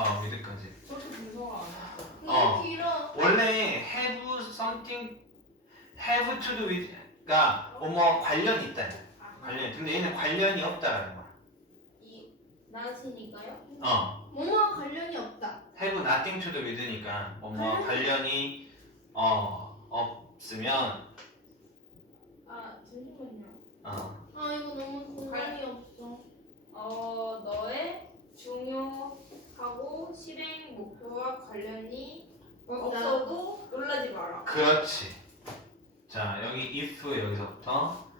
어 with까지. 그렇게 분석을 안 했어. 어. 길어. 원래 have something have to do with가 뭐뭐 관련이 있다. 관련. 근데 얘는 관련이 없다라는 거야. 이 나시니까요? 어. 뭐뭐와 관련이 없다. have nothing to do with니까 뭐뭐 관련이 어 없으면 아 잠시만요. 어 아 이거 너무 공간이 없어. 어 너의 중요 하고 실행 목표와 관련이 없어도 놀라지 마라. 그렇지. 자 여기 if 여기서부터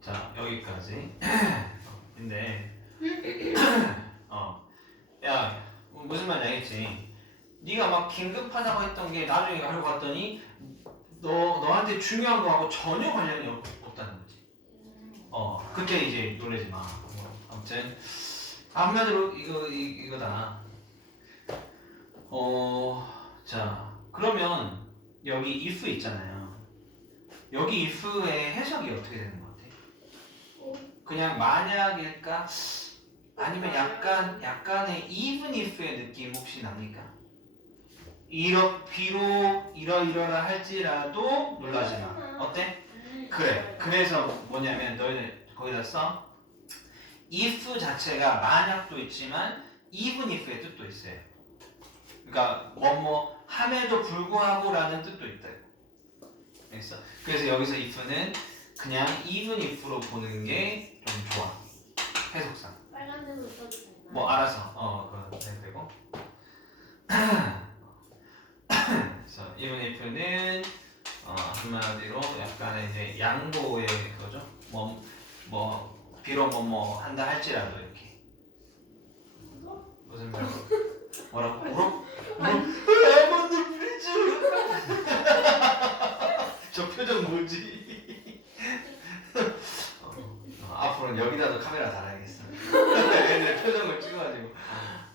자 여기까지. 어, 근데 어 야 무슨 말인지 알겠지? 네가 막 긴급하다고 했던 게 나중에 알고 봤더니 너 너한테 중요한 거하고 전혀 관련이 없, 없다는 거지. 어 그때 이제 놀라지 마. 어, 아무튼 한마디로 이거 이, 이거다. 어 자 그러면 여기 if 있잖아요. 여기 if의 해석이 어떻게 되는 것 같아? 그냥 만약일까? 아니면 약간 약간의 even if의 느낌 혹시 납니까? 이러 비록 이러이러라 할지라도 놀라지 마. 어때? 그래. 그래서 뭐냐면 너희들 거기다 써. if 자체가 만약도 있지만 even if의 뜻도 있어요. 그러니까 뭐뭐 함에도 불구하고라는 뜻도 있다. 알겠어? 그래서 여기서 if는 그냥 even if로 보는 게 좀 좋아. 해석상. 빨간색으로 써도 되나? 뭐 알아서 어 그거 해도 되고. 그래서 even if는 어, 한마디로 약간의 이제 양보의 그거죠. 뭐, 뭐, 비록 뭐, 뭐, 한다 할지라도 이렇게. 무슨 말로? 뭐라고? 물어? 레몬드 브리즈! 저 표정 뭐지? 어, 어, 앞으로는 여기다도 카메라 달아야겠어. 얘네 표정을 찍어가지고.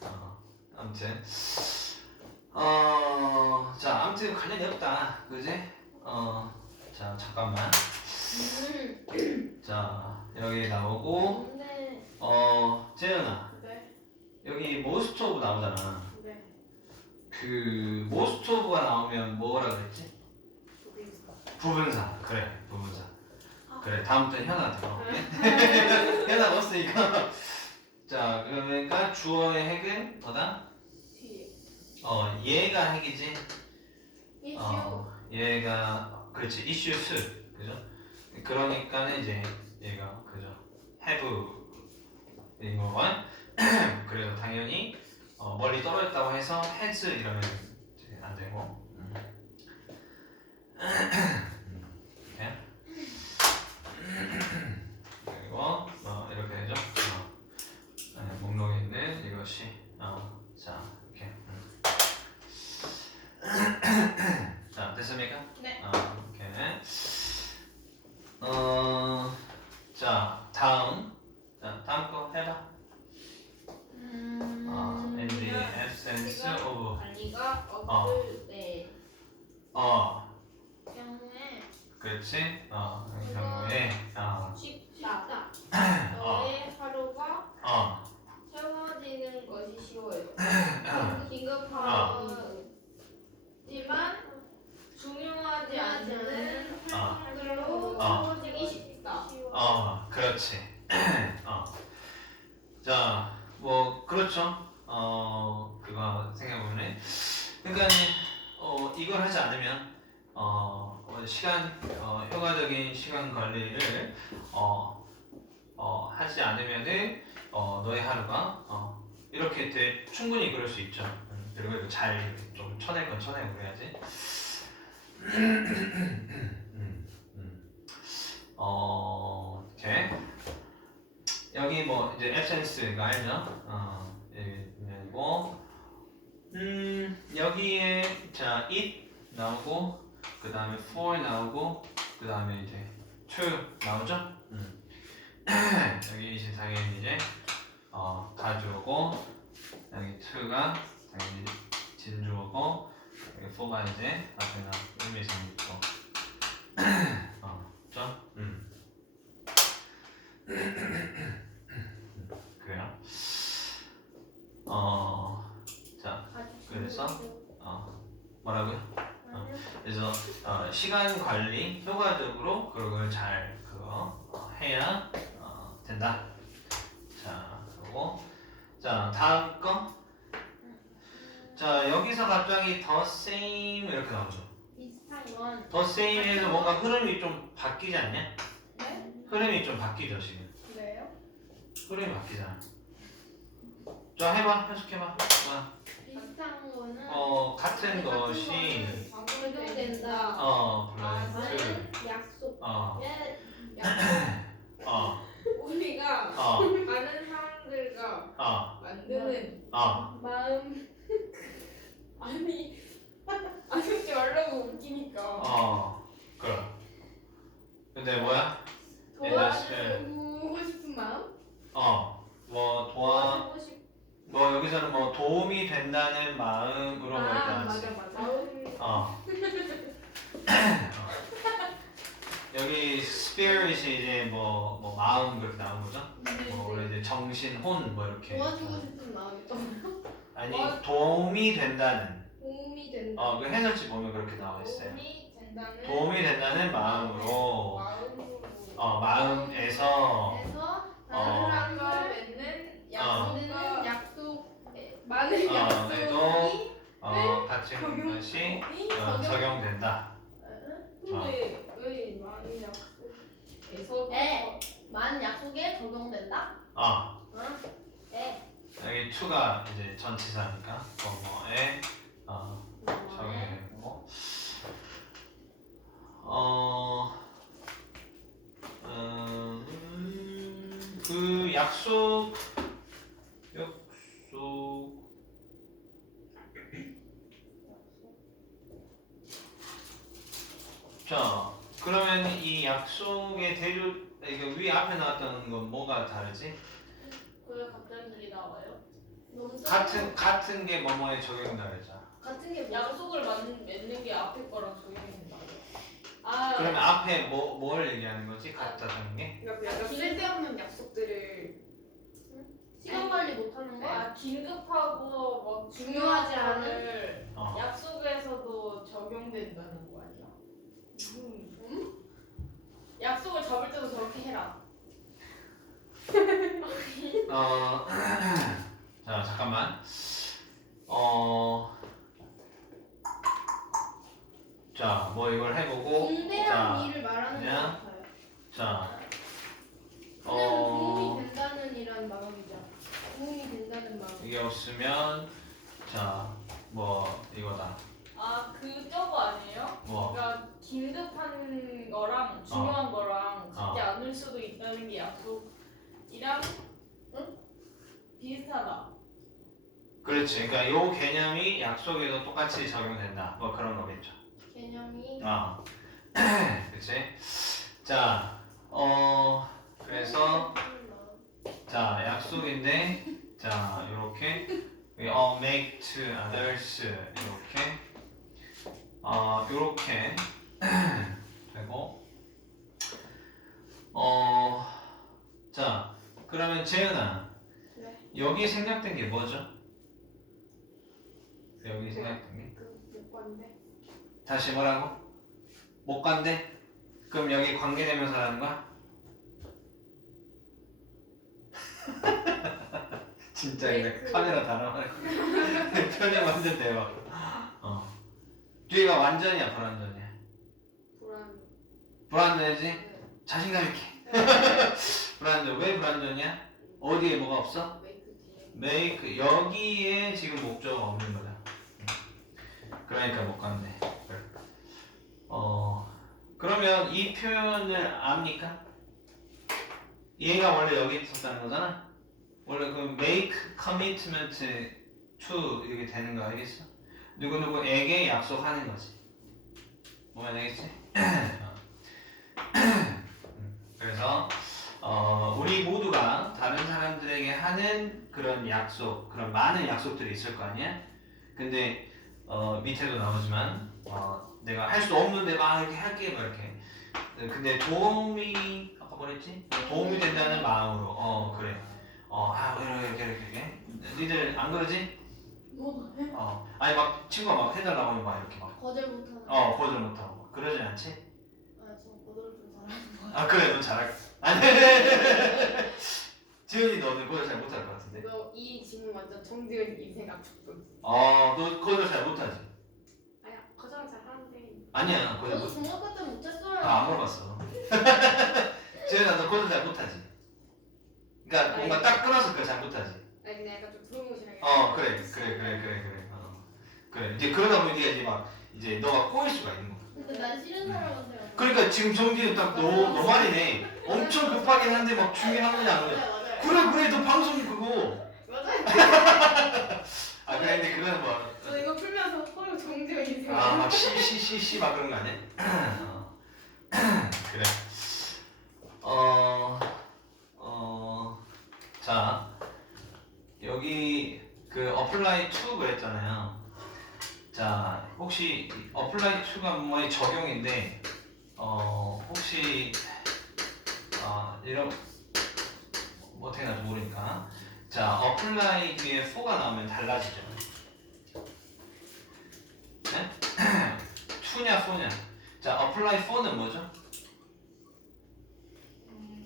어, 아무튼. 어, 자, 아무튼 관련이 없다. 그지? 어, 자, 잠깐만. 음. 자, 여기 나오고, 근데 어, 재현아. 네. 여기 모스트 오브 나오잖아. 네. 그, 모스트 오브가 나오면 뭐라 그랬지? 부분사. 그래, 부분사. 그래, 다음부터 현아 들어. 현아 넣었으니까. 자, 그러니까 주어의 핵은 뭐다? 어, 얘가 핵이지? 어, 얘가 그렇지 이슈스 그죠? 그러니까는 이제 얘가 그죠 have인 거와 그래서 당연히 어, 멀리 떨어졌다고 해서 has 이러면 안 되고 그렇지. 어, 이 경우에. 어, 쉽다. 어, 너의 하루가 어, 채워지는 것이 쉬워요. 어, 긴급하지만 중요하지 않는 어. 하루로 어. 채워지기 쉽다. 어, 그렇지. 어. 자, 뭐, 그렇죠. 어, 그거 생각해보면. 그러니까, 어, 이걸 하지 않으면, 어, 어, 시간, 어, 효과적인 시간 관리를, 어, 어, 하지 않으면은, 어, 너의 하루가, 어, 이렇게 돼, 충분히 그럴 수 있죠. 음, 그리고 이거 잘 좀 쳐낼 건 쳐내고 그래야지. 음, 음. 어, 이렇게. 여기 뭐 이제 absence가 알죠? 어, 이고 음 여기에 자 it 나오고 그 다음에 for 나오고 그 다음에 이제 to 나오죠? 음. 여기 이제 당연히 이제 어 가져오고 여기 to가 진주어고 여기 for가 이제 앞에 나 의미상 있고 어, 죠? 음. 그래요. 어, 자, 그래서 어 뭐라고요? 아니요. 그래서 어, 시간 관리 효과적으로 그걸 잘 그거 어, 해야 어, 된다. 자 그리고 자 다음 거. 자 여기서 갑자기 the same 이렇게 나오죠. 비슷한 건 the same에서 뭔가 흐름이 좀 바뀌지 않냐? 네? 흐름이 좀 바뀌죠 지금. 그래요? 흐름이 바뀌잖아. 자 해봐 해석해봐. 자, 비슷한 거는 어 같은 것이 적용된다. 어 블라이트 많은 약속. 어 예. 어, 우리가 어, 다른 사람들과 어, 만드는 어. 마음 아니 안 웃지 말라고 웃기니까 어, 그럼. 근데 뭐야? 도와주고 싶은 마음. 어, 뭐 도와, 도와주고 싶. 뭐 여기서는 뭐 도움이 된다는 마음으로 뭐 아 일단 맞아 맞아 마음. 어. 여기 spirit이 이제 뭐, 뭐 마음 그렇게 나온 거죠? 뭐 원래 이제 정신, 혼 뭐 이렇게. 도와주고 싶은 마음이 또 아니 뭐- 도움이 된다는. 도움이 된다. 어, 그 해설지 보면 그렇게 나와 있어요. 도움이 된다는 도움이 된다는 마음으로. 마음으로 어, 마음에서. 그래서 어. 다른 사람과 사람들 맺는 약속되는 약속과 약속 많은 어, 약속이 어, 같은 것이 어, 적용된다. 왜, 왜 많은 약속에서 에. 많은 약속에 적용된다. 어, 응? 에. 여기 to가 이제 전치사니까 뭐뭐에 어, 적용되고. 어, 음, 그 약속 약속. 자 그러면 이 약속의 대조 이거 위 앞에 나왔던 건 뭐가 다르지? 왜 갑자기 이게 나와요? 너무 같은 같은 게 뭐뭐에 적용된다 그랬잖아. 같은 게 뭐야? 약속을 맺는, 맺는 게 앞에 거랑 된다고요? 아 그러면 앞에 뭐 뭘 얘기하는 거지? 같다는 게? 그러니까 약간 쓸데없는 약속들을 시간 관리 못하는 거? 아 긴급하고 뭐 중요하지 거를 어. 약속에서도 적용된다는 거 아니야? 음. 약속을 잡을 때도 저렇게 해라. 어, 자 잠깐만. 어, 자 뭐 이걸 해보고, 중대한 자, 일을 말하는 것 그냥, 같아요. 자, 그냥 어, 도움이 된다는 이란 마음이죠. 도움이 된다는 마음. 이게 없으면, 자, 뭐 이거다. 아 그 저거 아니에요? 뭐, 그러니까 긴급한 거랑 중요한 거랑 같지 어. 않을 수도 있다는 게 약속이랑 응? 비슷하다. 그렇지. 그러니까 요 개념이 약속에도 똑같이 적용된다. 뭐 그런 거겠죠. 개념이 어, 그렇지. 자, 어, 그래서. 자 약속인데 자 이렇게 어 make to others 이렇게 어 이렇게 되고 어자 그러면 재은아 네. 여기 생략된 게 뭐죠? 여기 생략된 게 그못 봤는데. 다시 뭐라고? 못 간대? 그럼 여기 관계대명사라는 거야? 진짜 네, 근데 그- 카메라 달아말 표정 완전 대박 어 뒤가 완전이야 불완전이야 불안. 불완전이지? 자신감 있게 불완전 왜 불완전이야? 어디에 뭐가 없어? Make 여기에 지금 목적어가 없는 거다. 그러니까 못 갔네. 어 그러면 이 표현을 압니까? 얘가 원래 여기 있었다는 거잖아. 원래 그 make commitment to 이렇게 되는 거 알겠어? 누구 누구에게 약속하는 거지. 뭐가 되겠지? 음, 그래서 어, 우리 모두가 다른 사람들에게 하는 그런 약속, 그런 많은 약속들이 있을 거 아니야? 근데 어, 밑에도 나오지만 어, 내가 할 수 없는데 막 이렇게 할게 막 이렇게. 근데 도움이 아까 뭐랬지? 도움이 된다는 마음으로. 어 그래. 어, 아 이렇게 이렇게 이렇게. 니들 안 그러지? 뭐가 해? 어 아니 막 친구가 막 해달라고 하면 막 이렇게 거절 못하는. 막어 거절 못하고 막 그러진 않지? 아저 거절 좀 잘하는 거. 아 그래 넌 잘할 아니 지은이 너는 거절 잘 못할 것 같은데 너 이 질문 완전 정지은 인생 압축분. 어 너 거절 잘 못하지? 아야 거절 잘 하는데. 아니야 거절 저도 못 중학교 때 못했어요. 아, 안 물어봤어. 지은아, 너 거절 잘 못하지? 그러니까 뭔가 딱 끊어서 그거 잘 못하지? 아니 그냥 약간 좀 프로모션하게. 어, 그래, 그래, 그래, 그래, 그래. 어. 그래. 이제 그러다 보니 이제 막, 이제 너가 꼬일 수가 있는 거야. 근데 난 싫은 사람한테. 그러니까 지금 정기는 딱 너, 너 말이네. 엄청 급하긴 한데 막 준비하느냐, 안 하느냐. 맞아요. 그래, 그래, 너 방송 그거. 맞아요. 아, 그래, 근데 그거는 뭐. 저 이거 풀면서 서로 정지은 인생. 아, 막 시, 시, 시, 시, 막 그런 거 아니야? 어. 그래. 어, 어, 자, 여기 그 어플라이 2 그랬잖아요. 자, 혹시 이 어플라이 2가 뭐의 적용인데, 어, 혹시, 어, 이런, 뭐 어떻게 나지 모르니까. 자, 어플라이 뒤에 4가 나오면 달라지죠. 네? 2냐 4냐 자 apply 4는 뭐죠?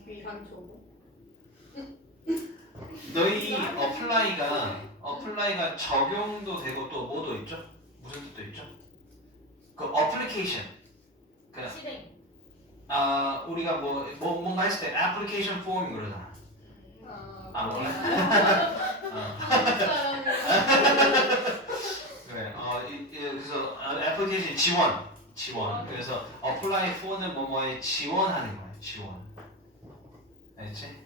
위반 조모. 너희 apply가 apply가 적용도 되고 또 뭐도 있죠? 무슨 뜻도 있죠? 그 application 그 실행. 아 우리가 뭐, 뭐 뭔가 했을 때 application form 그러잖아 아, 아 몰라? 어. 그래 어 이, 이, 그래서 아, application 지원 지원 그래서 apply for는 뭐뭐에 지원하는 거야 지원 알지?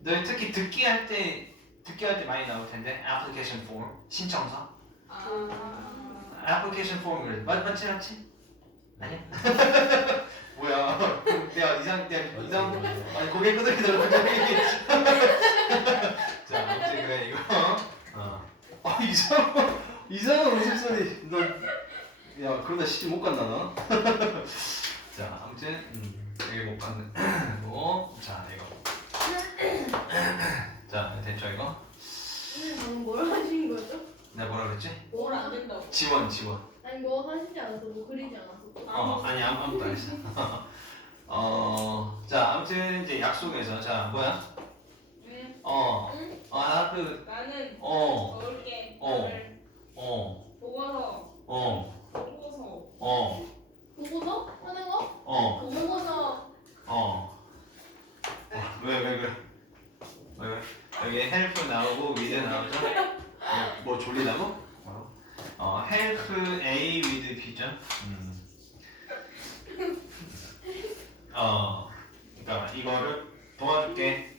너희 특히 듣기 할 때 듣기 할 때 많이 나올 텐데 application form 신청서 아. application form 그래 맞 맞지 맞지? 아니야? 뭐야 내가 이상 내가 이상 아니 고개 끄덕이더라 갑 이상 이상한 웃음소리 너 야 그러다 시집 못 간다 너. 자 아무튼 음, 여기 못 간고 자 이거 자 됐죠 이거 방금 뭘 하신 거죠? 내가 뭐라 그랬지? 뭘 안 된다고. 지원 지원 아니 뭐 하시지 않았어? 뭐 그리지 않았어? 어 아니 아무 아무것도 안 했어 어자 아무튼 이제 약속에서 자 뭐야 응. 어어 응? 하나 나는 어, 서울게. 어. 어, 보고서 어, 보고서. 어, 보고서? 하는 거? 어, 보고서 어. 왜, 왜 그래? 왜, 왜? 여기 헬프 나오고 위드 나오죠? 뭐, 뭐 졸리다고? 뭐라고? 어, 헬프 A with B죠? 음. 어, 그러니까 이거를 도와줄게.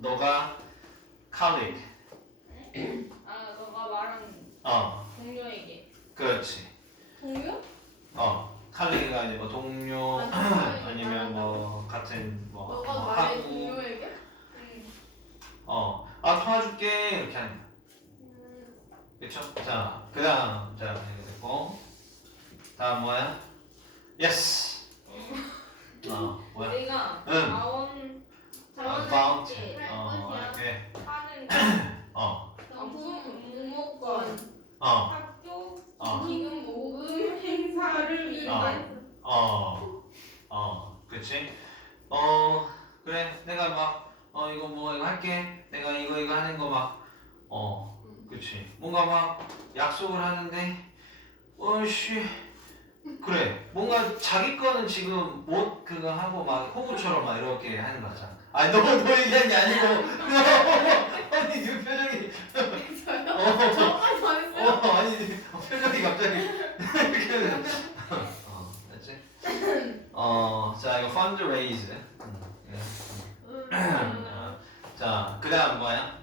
너가 colleague. 아 너가 말한 어, 동료에게 그렇지. 동료? 어, 칼리가 이제 뭐 동료 아, 동료에게 아니면 뭐 같은 뭐, 뭐 너가 말해 하고 동료에게? 응. 어, 아 도와줄게 이렇게 하는 거야. 음, 그쵸? 자, 그다음 자 이거 됐고 다음 뭐야? 예스. 어, 뭐야? 내가 응. 자원 어, 자원을 바운티. 할게. 어, 할것이야. 이렇게. 하는 어, 상품 공모권 어, 학교 어, 기금 모금 행사를 위한 어, 어, 그렇지? 어, 그래. 내가 막 어 이거 뭐 이거 할게. 내가 이거 이거 하는 거 막 어, 그렇지. 뭔가 막 약속을 하는데 어씨 그래 뭔가 자기 거는 지금 못 그거 하고 막 호구처럼 막 이렇게 거잖아 아니 너너 얘기한 게 아니고 아니 네 표정이 저요? 어, 저까지 어 잘했어요? 아니 어, 표정이 갑자기 이렇게 어 됐지 어자 이거 fund raise 음, 예. 음. 자 그다음 뭐야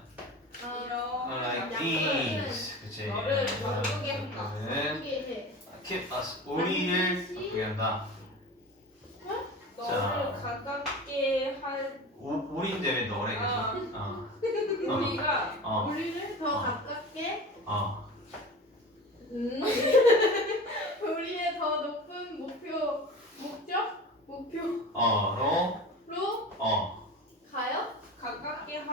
어, 어, like 약속을 these 그치 너를 어, 바꾸게 한다. 그래. 이게 해. keep us 우리를 바꾸게 한다 너를 가깝게 할 우, 우리인데 왜 너래 계속 아. 어, 우리가 어, 우리를 더 어. 가깝게 어. 음. 우리의 더 높은 목표 목적 목표로 어로 어, 가요? 가깝게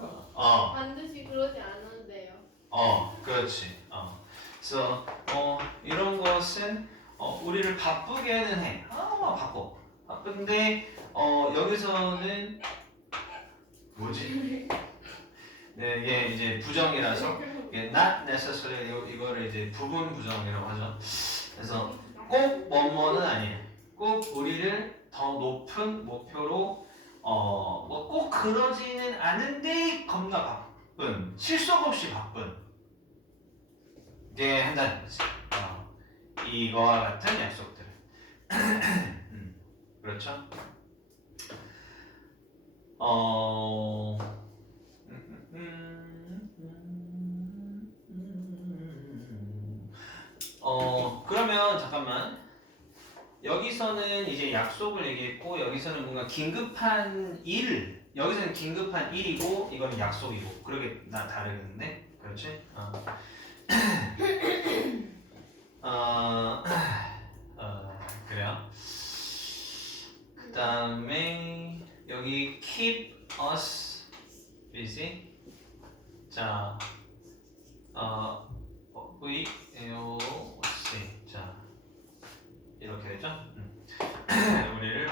어, 반드시 그러지 않은데 어, 그렇지. 어. 그래서 어, 이런 것은 어, 우리를 바쁘게는 해. 아, 바빠. 바쁜데 어, 여기서는 뭐지? 네, 이게 이제 부정이라서 이게 not necessary 이거- 이거를 이제 부분 부정이라고 하죠. 그래서 꼭 뭐뭐는 아니에요. 꼭 우리를 더 높은 목표로 어 뭐 꼭 그러지는 않은데 겁나 바쁜 실속 없이 바쁜 게 한다는 거지. 어, 이거와 같은 약속들. 음, 그렇죠? 어. 음, 음, 음, 음, 어 그러면 잠깐만 여기서는 이제 약속을 얘기했고 여기서는 뭔가 긴급한 일 여기서는 긴급한 일이고 이거는 약속이고 그러게 나 다르겠는데 그렇지? 어. 어, 어 그래요. 그 다음에 여기 keep us busy. 자, 어, 어, V, O, C. 자, 이렇게 되죠? 음. 우리를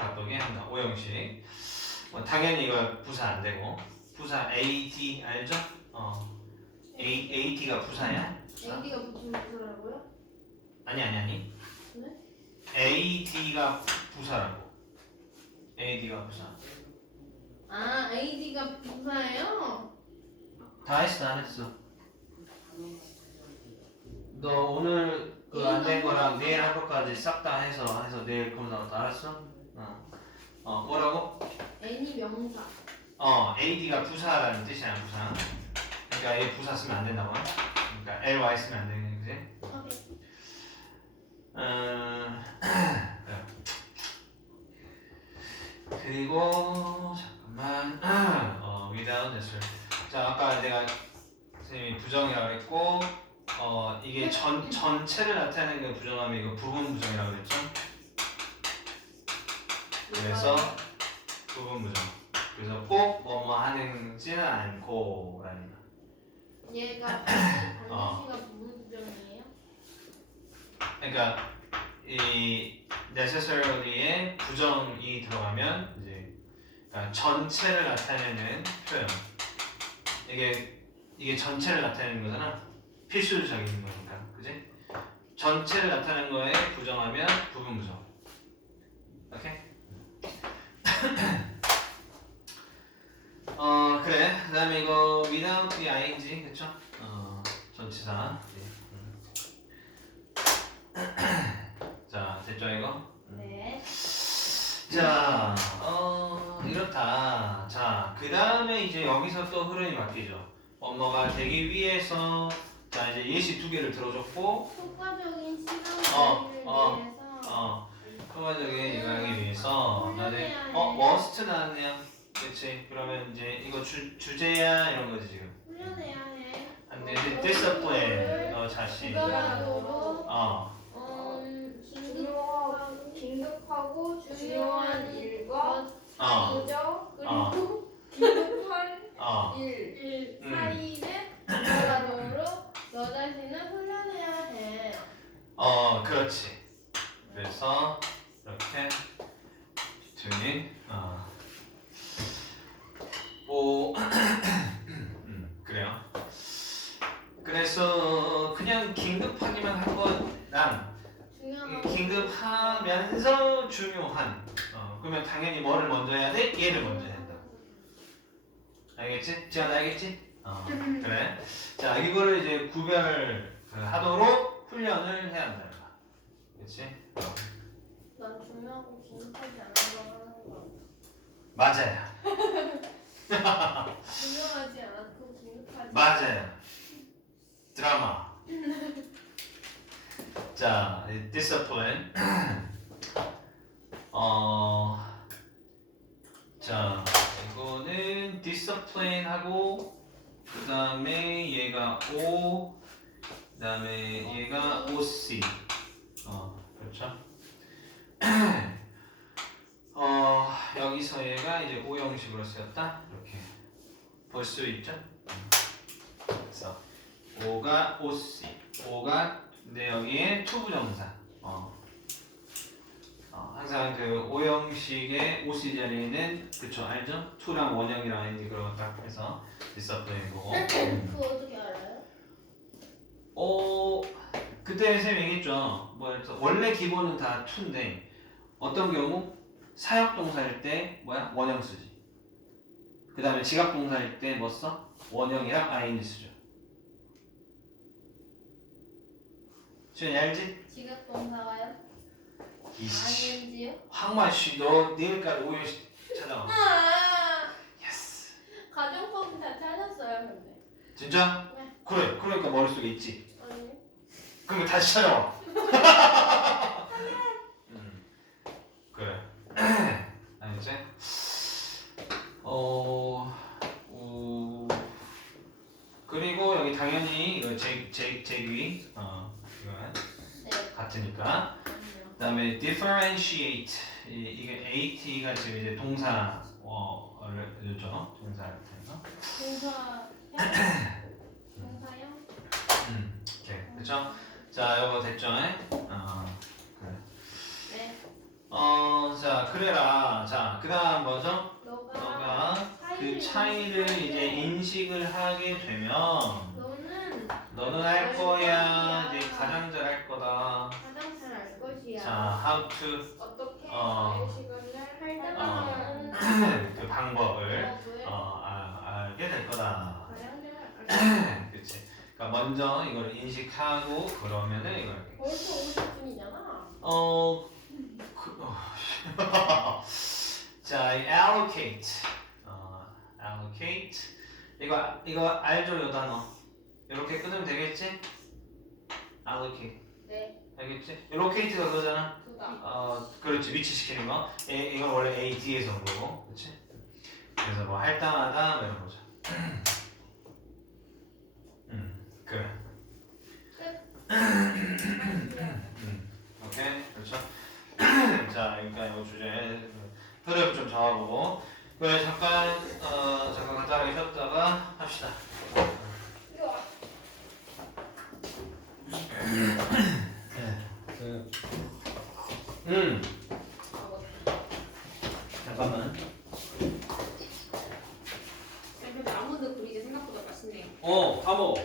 오형식. 뭐, 당연히 이거 부사 안 되고. 부사 AD 알죠? 어. A, AD가 부사야? 부사? AD가 붙으면 뭐라고요? 아니, 아니, 아니. 네? AD가 부사라고. AD가 부사. 아 AD가 부사예요? 다 했어, 안 했어? 너 오늘 그 안 된 거랑 내일 할 것까지 싹 다 해서 해서 내일 그거 나왔다 알았어? 어. 어 뭐라고? N이 명사 어 AD가 부사라는 뜻이야 부사. 그러니까 얘 부사 쓰면 안 된다고. 그러니까 LY 쓰면 안 되는 거지. 오케이 음, 그래. 그리고 잠깐만 어 without necessary. 자 아까 내가 선생님이 부정이라고 그랬고 어 이게 전 전체를 나타내는 게 부정하면 이거 부분 부정이라고 그랬죠. 그래서 부분 부정. 그래서 꼭 뭐뭐 하는지는 않고 라는 거. 얘가 반드시가 어. 부분 부정이에요? 그러니까 이 necessary에 부정이 들어가면 이제 그러니까 전체를 나타내는 표현. 이게 이게 전체를 나타내는 거잖아. 필수적인 거니까, 그지? 전체를 나타내는 거에 부정하면 부분 부정. 오케이? 어 그래. 그 다음에 이거 without the ing 그쵸? 어 전치사. 네. 음. 자 됐죠 이거? 네 자, 어, 이렇다. 자, 그 다음에 이제 여기서 또 흐름이 바뀌죠. 엄마가 되기 위해서, 자, 이제 예시 두 개를 들어줬고, 효과적인 시간 어, 관리를 어, 위해서 어, 효과적인 이거하기 위해서, 나는, 어, 머스트 나왔네요. 그치? 그러면 이제 이거 주, 주제야? 이런 거지, 지금. 훈련해야 해 안 돼. 이제 디스플레이, 너 자신. 부가적으로 어, 음, 중요하고 긴급하고 긴급하고 중요한 일과 어, 어. 그리고 긴급한 어. 일 일 음. 사이를 부가적으로 너 자신을 훈련해야 해 어, 그렇지. 그래서 이렇게 between 어. 오, 음, 그래요. 그래서 그냥 긴급하기만 한 거랑 중요한 긴급하면서 중요한. 어, 그러면 당연히 뭐를 먼저 해야 돼? 얘를 먼저 해야 된다. 알겠지? 지안 알겠지? 어, 그래. 자, 이거를 이제 구별 그 하도록 훈련을 해야 한다. 그렇지? 어. 난 중요하고 긴급하지 않은 거 하는 거 맞아요. 중요하지 않고 긴급하지 맞아요. 드라마. 자, 이 discipline. 어, 자, 이거는 discipline하고 그 다음에 얘가 O, 그 다음에 얘가 OC. 어, 그렇죠? 어, 여기서 얘가 이제 O 형식으로 쓰였다. 이렇게 볼 수 있죠? 그래서 O가 OC. O가 근데 여기에 투부정사. 어. 어, 항상 그 오형식의 OC 자리에는 그쵸 알죠? 투랑 원형이랑 아닌지 그런 딱 해서 디서플레이고. 그거 어떻게 알아요? 어 그때 쌤 얘기했죠. 그래서 원래 기본은 다 투인데 어떤 경우 사역 동사일 때 뭐야 원형 쓰지. 그 다음에 지각 동사일 때 뭐 써? 원형이랑 ing 쓰죠. 지현이 알지? 지각 동사가요? 이씨 ING요? 황마 씨 너 내일까지 오형식 찾아와. 아, 예스. 가정법 다 찾았어요, 근데. 진짜? 네. 그래 그러니까 머릿속에 있지. 아니. 그럼 다시 찾아와. 음, 그래. 알겠지? 어, 어, 그리고 여기 당연히 이거 제, 제, 제귀, 어, 이거 네. 같으니까. 아니요. 그다음에 differentiate 이, 이게 at가 지금 이제 동사 어를 죠 동사 거. 동사 동사형? 음, 오케이, 그렇죠? 자, 이거 됐죠? 어, 그래. 네. 어, 자, 그래라. 자, 그다음 뭐죠? 너가 너가 그 차이를 이제 인식을 하게 되면 너는 너는 할 거야. 네 가장 잘 할 거다. 가장 잘 알 것이야. 자, how to 어떻게 어. 나의 시간을 때마다 그 방법을 어, 아, 알게 될 거다. 알. 그렇지. 그러니까 먼저 이걸 인식하고 그러면은 이걸 벌써 50분이잖아. 어, 그, 어. 자, 이 allocate, 어, allocate. 이거 이거 알죠, 요 단어. 이렇게 끊으면 되겠지? allocate, 네. 알겠지? locate가 그거잖아. 어, 그렇지, 위치시키는 거. 이, 이건 원래 A 뒤에서 온 거고, 그렇지? 그래서 뭐 할당하다 뭐 이런 거죠. 음, 그래. 음, 오케이, 그렇죠. 자, 그러니까 이 주제 흐름 좀 잡아보고. 그래, 잠깐, 어, 잠깐 간단하게 쉬었다가 합시다. 네, 그, 음, 잠깐만. 근데 아몬드 그리기 생각보다 맛있네요. 어, 하모.